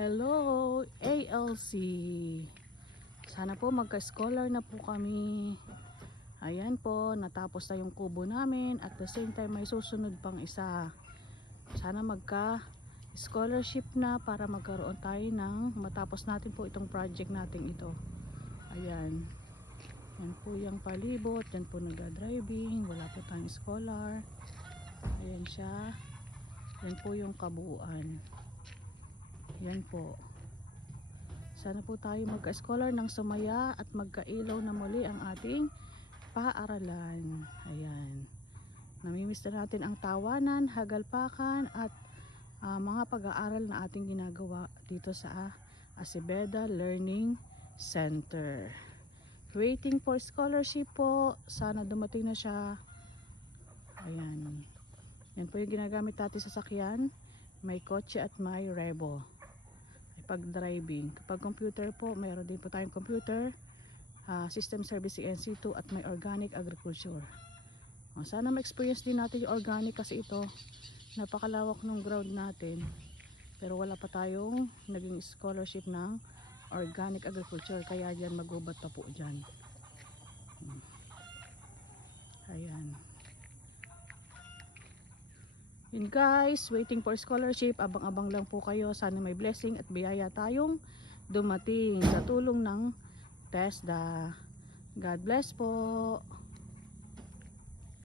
Hello, ALC. Sana po magka-scholar na po kami. Ayan po, natapos na yung kubo namin. At the same time, may susunod pang isa. Sana magka-scholarship na para magkaroon tayo ng matapos natin po itong project natin ito. Ayan. Yan po yung palibot. Yan po nag-driving. Wala po tayong scholar. Ayan siya. Yan po yung kabuuan. Yan po. Sana po tayo magka-scholar ng sumaya at magkailaw na muli ang ating paaralan. Ayan. Namimiss na natin ang tawanan, hagalpakan at mga pag-aaral na ating ginagawa dito sa Acebeda Learning Center. Waiting for scholarship po. Sana dumating na siya. Ayan. Yan po yung ginagamit natin sa sakyan. May kotse at may rebo. Pag driving, kapag computer po, mayroon din po tayong computer, system service CNC2 at may organic agriculture. Sana ma-experience din natin yung organic kasi ito napakalawak ng ground natin, pero wala pa tayong naging scholarship ng organic agriculture, kaya dyan magubat pa po dyan. Ayan. Yun guys, waiting for scholarship. Abang-abang lang po kayo. Sana may blessing at biyaya tayong dumating sa tulong ng TESDA. God bless po.